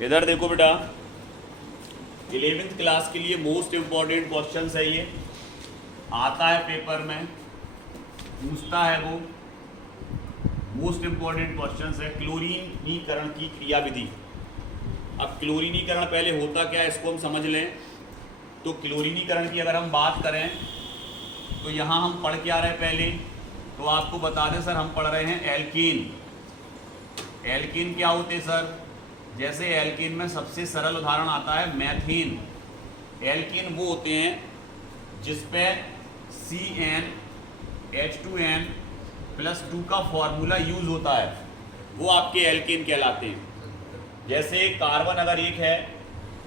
इधर देखो बेटा, 11th क्लास के लिए मोस्ट इम्पॉर्टेंट क्वेश्चन है ये, आता है पेपर में, पूछता है वो, मोस्ट इम्पॉर्टेंट क्वेश्चन है क्लोरीनीकरण की क्रियाविधि। अब क्लोरीनीकरण पहले होता क्या है इसको हम समझ लें। तो क्लोरीनीकरण की अगर हम बात करें तो यहाँ हम पढ़ के आ रहे हैं पहले, तो आपको बता दें सर हम पढ़ रहे हैं एल्कीन। एल्कीन क्या होते हैं सर? जैसे एल्कीन में सबसे सरल उदाहरण आता है मैथीन। एल्कीन वो होते हैं जिसपे CnH2n+2 का फॉर्मूला यूज होता है, वो आपके एल्कीन कहलाते हैं। जैसे कार्बन अगर एक है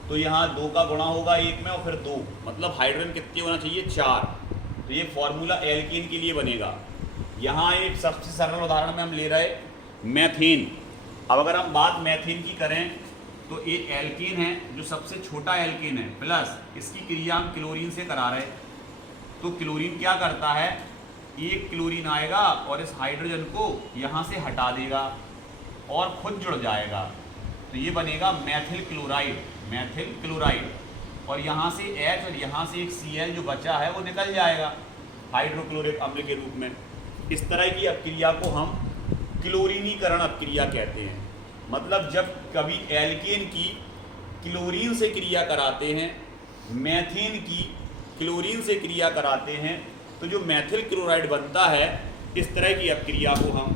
तो यहाँ 2 का गुणा होगा एक में और फिर 2, मतलब हाइड्रोजन कितने होना चाहिए? 4। तो ये फॉर्मूला एल्कीन के लिए बनेगा। यहाँ एक सबसे सरल उदाहरण में हम ले रहे मैथीन। अब अगर हम बात मैथीन की करें तो ये एल्कीन है जो सबसे छोटा एल्कीन है, प्लस इसकी क्रिया हम क्लोरीन से करा रहे। तो क्लोरीन क्या करता है, एक क्लोरीन आएगा और इस हाइड्रोजन को यहाँ से हटा देगा और खुद जुड़ जाएगा, तो ये बनेगा मैथिल क्लोराइड। मैथिल क्लोराइड, और यहाँ से H और यहाँ से एक Cl जो बचा है वो निकल जाएगा हाइड्रोक्लोरिक अम्ल के रूप में। इस तरह की अपक्रिया को हम क्लोरीनीकरण अपक्रिया कहते हैं। मतलब जब कभी एल्केन की क्लोरीन से क्रिया कराते हैं, मैथीन की क्लोरीन से क्रिया कराते हैं, तो जो मैथिल क्लोराइड बनता है, इस तरह की अपक्रिया को हम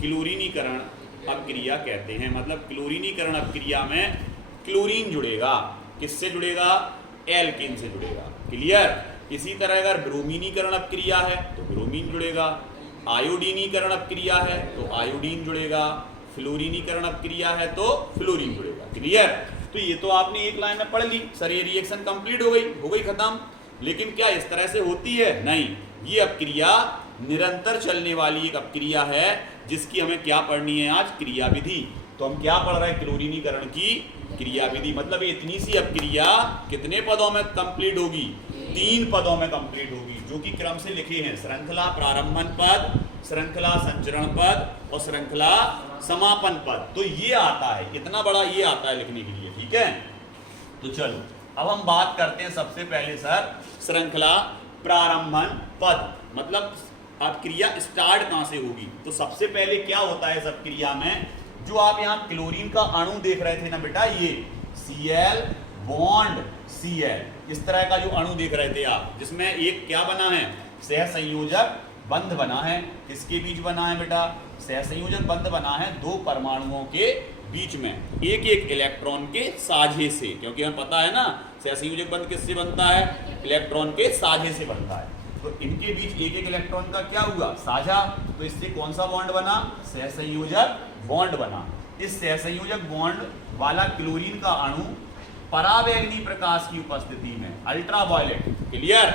क्लोरीनीकरण अपक्रिया कहते हैं। मतलब क्लोरीनीकरण अपक्रिया में क्लोरीन जुड़ेगा, किससे जुड़ेगा? एल्केन से जुड़ेगा। क्लियर? इसी तरह अगर ब्रोमीनीकरण अपक्रिया है तो ब्रोमीन जुड़ेगा, आयोडीनीकरण अपक्रिया है तो आयोडीन जुड़ेगा, फ्लोरीनीकरण अपक्रिया है तो फ्लोरीन जुड़ेगा। क्लियर? तो ये तो आपने एक लाइन में पढ़ ली सर, ये रिएक्शन कंप्लीट हो गई खत्म। लेकिन क्या इस तरह से होती है? नहीं, ये अपक्रिया निरंतर चलने वाली एक अपक्रिया है जिसकी हमें क्या पढ़नी है आज? क्रियाविधि। तो हम क्या पढ़ रहे हैं? क्लोरीनीकरण की क्रियाविधि। मतलब इतनी सी अपक्रिया कितने पदों में कंप्लीट होगी? 3 पदों में कंप्लीट होगी, जो कि क्रम से लिखे हैं: श्रृंखला प्रारंभन पद, श्रृंखला संचरण पद और श्रृंखला समापन पद। तो ये आता है, इतना बड़ा ये आता है लिखने के लिए। ठीक है, तो चलो अब हम बात करते हैं सबसे पहले सर श्रृंखला प्रारंभन पद। मतलब अपक्रिया स्टार्ट कहां से होगी? तो सबसे पहले क्या होता है इस अपक्रिया में? जो आप यहाँ क्लोरीन का अणु देख रहे थे ना बेटा, ये Cl बॉन्ड Cl, इस तरह का जो अणु देख रहे थे आप, जिसमें एक क्या बना है? सहसंयोजक बंध बना है। किसके बीच बना है बेटा? सहसंयोजक बंध बना है 2 परमाणुओं के बीच में, एक एक इलेक्ट्रॉन के साझे से। क्योंकि हमें पता है ना सहसंयोजक बंध किससे बनता है? इलेक्ट्रॉन के साझे से बनता है। तो इनके बीच एक एक इलेक्ट्रॉन का क्या हुआ? साझा। तो इससे कौन सा बॉन्ड बना? सहसंयोजक बॉन्ड बना। इस सहसंयोजक बॉन्ड वाला क्लोरीन का अणु पराबैंगनी प्रकाश की उपस्थिति में, अल्ट्रावायलेट, क्लियर,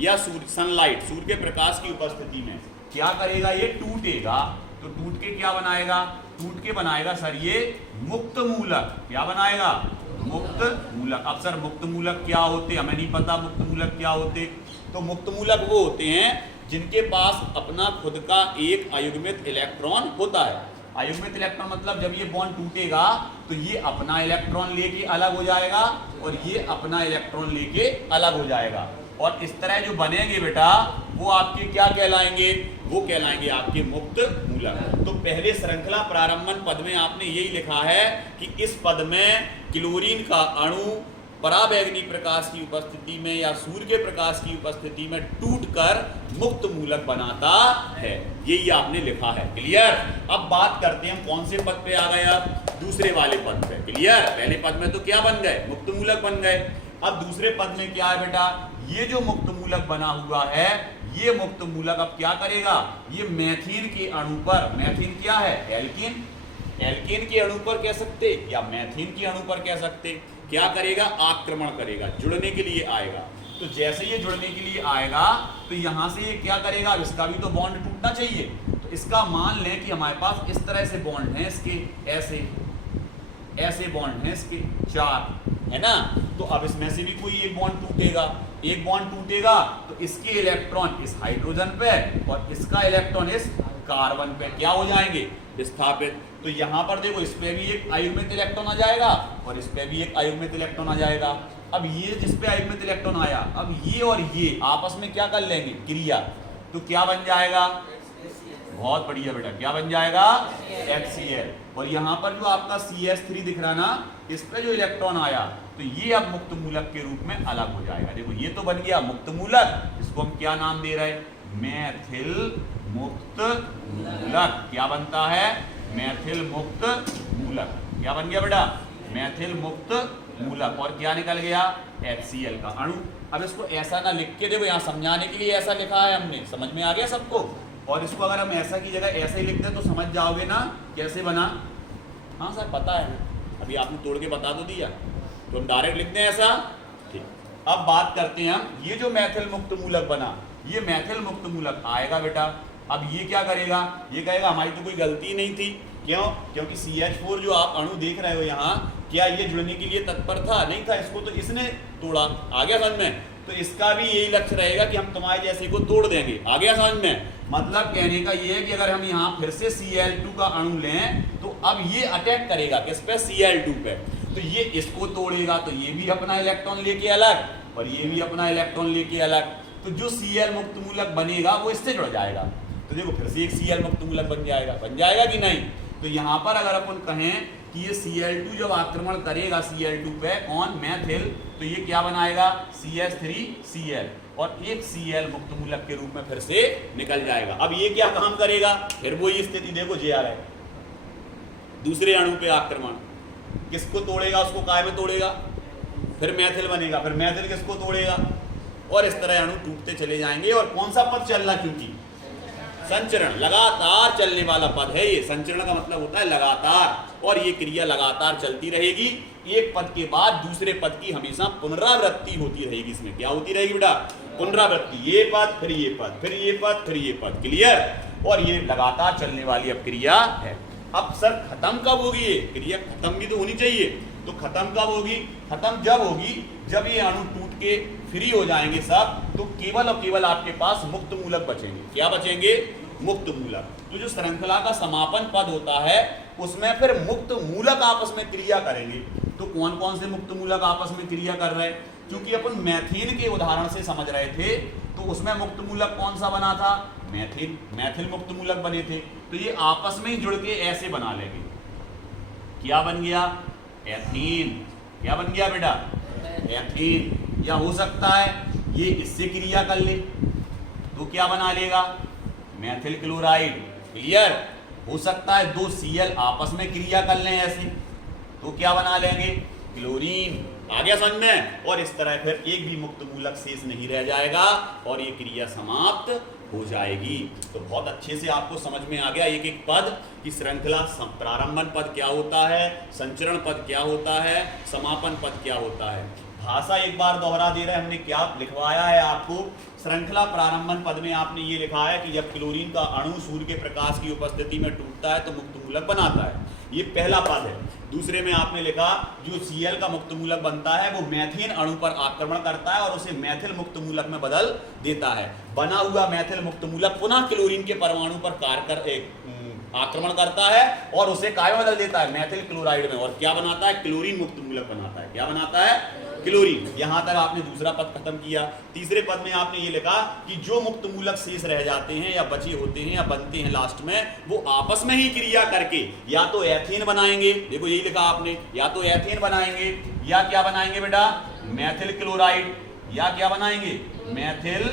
या सनलाइट, सूर्य के प्रकाश की उपस्थिति में क्या करेगा? ये टूटेगा। तो टूट के क्या बनाएगा? टूट के बनाएगा सर ये मुक्त मूलक। क्या बनाएगा? मुक्त मूलक। अब सर मुक्त मूलक क्या होते? हमें नहीं पता मुक्त मूलक क्या होते। तो मुक्त मूलक वो होते हैं जिनके पास अपना खुद का एक अयुग्मित इलेक्ट्रॉन होता है। अयुग्मित इलेक्ट्रॉन मतलब जब ये बॉन्ड टूटेगा तो ये अपना इलेक्ट्रॉन लेके अलग हो जाएगा और ये अपना इलेक्ट्रॉन लेके अलग हो जाएगा। और इस तरह जो बनेंगे बेटा वो आपके क्या कहलाएंगे? वो कहलाएंगे आपके मुक्त मूलक। तो पहले श्रृंखला प्रारंभन पद में आपने यही लिखा है कि इस पद में क्लोरीन का अणु पराबैंगनी प्रकाश की उपस्थिति में या सूर्य के प्रकाश की उपस्थिति में टूटकर मुक्त मूलक बनाता है, यही आपने लिखा है। क्लियर? अब बात करते हैं हम कौन से पद पे आ गए? अब दूसरे वाले पद पे। क्लियर? पहले पद में तो क्या बन गए? मुक्त मूलक बन गए। अब दूसरे पद में क्या है बेटा? ये जो मुक्त मूलक बना हुआ है, ये मुक्त मूलक अब क्या करेगा? ये मैथीन के अणु पर, मैथीन क्या है? एल्कीन, एल्कीन के अणु पर कह सकते या मैथीन के अणु पर कह सकते, क्या करेगा? आक्रमण करेगा, जुड़ने के लिए आएगा। तो जैसे ये जुड़ने के लिए आएगा तो यहां से ये क्या करेगा? इसका भी तो बॉन्ड टूटना चाहिए। तो इसका मान लें कि हमारे पास इस तरह से बॉन्ड हैं, इसके ऐसे बॉन्ड हैं, इसके 4 है ना। तो अब इसमें से भी कोई एक बॉन्ड टूटेगा। एक बॉन्ड टूटेगा तो इसके इलेक्ट्रॉन इस हाइड्रोजन पे और इसका इलेक्ट्रॉन इस कार्बन पे क्या हो जाएंगे? विस्थापित। तो यहाँ पर देखो इस पे भी एक अयुग्मित इलेक्ट्रॉन आ जाएगा और इस पे भी एक अयुग्मित इलेक्ट्रॉन आ जाएगा। अब ये जिस पे अयुग्मित इलेक्ट्रॉन आया, अब ये और ये आपस में क्या कर लेंगे, क्रिया। तो क्या बन जाएगा, बहुत बढ़िया बेटा, क्या बन जाएगा, HCl। और यहाँ पर जो आपका CH3 दिख रहा ना, इस पे जो इलेक्ट्रॉन आया तो ये अब मुक्त मूलक के रूप में अलग हो जाएगा। देखो ये तो बन गया मुक्त मूलक, इसको हम क्या नाम दे रहे हैं, मैथिल मुक्त मूलक। क्या बनता है, मैथिल मुक्त मूलक। क्या बन गया बेटा, मैथिल मुक्त मूलक। और क्या निकल गया, HCl का अणु। अब इसको ऐसा ना लिख के, देखो यहाँ समझाने के लिए ऐसा लिखा है हमने, समझ में आ गया सबको। और इसको अगर हम ऐसा की जगह ऐसे ही लिखते हैं तो समझ जाओगे ना कैसे बना। हाँ सर पता है, अभी आपने तोड़ के बता तो दिया, तो हम डायरेक्ट लिखते हैं ऐसा, ठीक। अब बात करते हैं हम, ये जो मैथिल मुक्त मूलक बना, ये मैथिल मुक्त मूलक आएगा बेटा। अब ये क्या करेगा, ये कहेगा हमारी तो कोई गलती नहीं थी। क्यों, क्योंकि CH4 जो आप अणु देख रहे हो यहाँ, क्या ये जुड़ने के लिए तत्पर था, नहीं था, इसको तो इसने तोड़ा। आ गया समझ में। तो इसका भी यही लक्ष्य रहेगा कि हम तुम्हारे जैसे को तोड़ देंगे। आ गया समझ में। मतलब कहने का ये है कि अगर हम यहाँ फिर से Cl2 का अणु लें तो अब ये अटैक करेगा किस पे, Cl2 पे। तो ये इसको तोड़ेगा तो ये भी अपना इलेक्ट्रॉन लेके अलग और ये भी अपना इलेक्ट्रॉन लेके अलग। तो जो Cl मुक्त मूलक बनेगा वो इससे जुड़ जाएगा। तो देखो फिर से एक Cl मुक्त मूलक बन जाएगा कि नहीं। तो यहाँ पर अगर अपन कहें कि ये Cl2 जब आक्रमण करेगा Cl2 पे, कौन, मैथिल, तो ये क्या बनाएगा, CH3Cl, और एक Cl मुक्त मूलक के रूप में फिर से निकल जाएगा। अब ये क्या काम करेगा, फिर वही स्थिति देखो जे आ रहा है, दूसरे अणु पे आक्रमण, किसको तोड़ेगा, उसको काय में तोड़ेगा, फिर मैथिल बनेगा, फिर मैथिल किसको तोड़ेगा, और इस तरह अणु टूटते चले जाएंगे। और कौन सा पद चल रहा, क्योंकि संचरण लगातार चलने वाला पद है ये। संचरण का मतलब होता है लगातार, और ये क्रिया लगातार चलती रहेगी। एक पद के बाद दूसरे पद की हमेशा पुनरावृत्ति होती रहेगी। इसमें क्या होती रहेगी बेटा, पुनरावृत्ति, ये पद फिर ये पद फिर ये पद फिर ये पद, क्लियर। और ये लगातार चलने वाली अब क्रिया है। अब सर खत्म कब होगी, ये क्रिया खत्म भी तो होनी चाहिए। तो खत्म कब होगी, खत्म जब होगी जब ये अणु टूट के फ्री हो जाएंगे सब, तो केवल और केवल आपके पास मुक्त मूलक बचेंगे। क्या बचेंगे, मुक्त मूलक। तो जो श्रृंखला का समापन पद होता है उसमें फिर मुक्त मूलक आपस में क्रिया करेंगे। तो कौन कौन से मुक्त मूलक आपस में क्रिया कर रहे हैं, क्योंकि अपन मैथीन के उदाहरण से समझ रहे थे, तो उसमें मुक्त मूलक कौन सा बना था, मैथीन, मैथिल मुक्त मूलक बने थे। तो ये आपस में ही जुड़ के ऐसे बना लेंगे। क्या बन गया, एथीन। क्या बन गया बेटा, एथीन। या हो सकता है ये इससे क्रिया कर ले तो क्या बना लेगा, मैथिल क्लोराइड, क्लियर। हो सकता है दो Cl आपस में क्रिया कर लें ऐसे, तो क्या बना लेंगे, क्लोरीन। आ गया समझ में। और इस तरह फिर एक भी मुक्त मूलक शेष नहीं रह जाएगा और ये क्रिया समाप्त हो जाएगी। तो बहुत अच्छे से आपको समझ में आ गया एक एक पद की श्रृंखला, प्रारंभन पद क्या होता है, संचरण पद क्या होता है, समापन पद क्या होता है। भाषा एक बार दोहरा दे रहे हैं, हमने क्या लिखवाया है आपको। श्रृंखला प्रारंभन पद में आपने ये लिखा है कि जब क्लोरीन का अणु सूर्य के प्रकाश की उपस्थिति में टूटता है तो मुक्त मूलक बनाता है, ये पहला पद है। दूसरे में आपने लिखा जो Cl का मुक्त मूलक बनता है वो मैथीन अणु पर आक्रमण करता है और उसे मैथिल मुक्त मूलक में बदल देता है। बना हुआ मैथिल मुक्त मूलक पुनः क्लोरीन के परमाणु पर कार्य कर आक्रमण करता है और उसे काय में बदल देता है, मैथिल क्लोराइड में, और क्या बनाता है, क्लोरीन मुक्त मूलक बनाता है। क्या बनाता है, क्लोरीन। यहां तक आपने दूसरा पद खत्म किया। तीसरे पद में आपने ये लिखा कि जो मुक्त मूलक शेष रह जाते हैं या बचे होते हैं या बनते हैं लास्ट में, वो आपस में ही क्रिया करके या तो एथीन बनाएंगे, देखो यही लिखा आपने, या तो एथीन बनाएंगे या क्या बनाएंगे बेटा, मैथिल क्लोराइड, या क्या बनाएंगे, मैथिल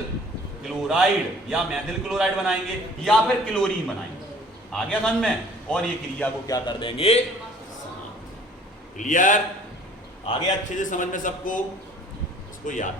क्लोराइड, या मैथिल क्लोराइड बनाएंगे या फिर क्लोरीन बनाएंगे। आ गया समझ में। और ये क्रिया को क्या कर देंगे, क्लियर। आगे अच्छे से समझ में सबको, इसको याद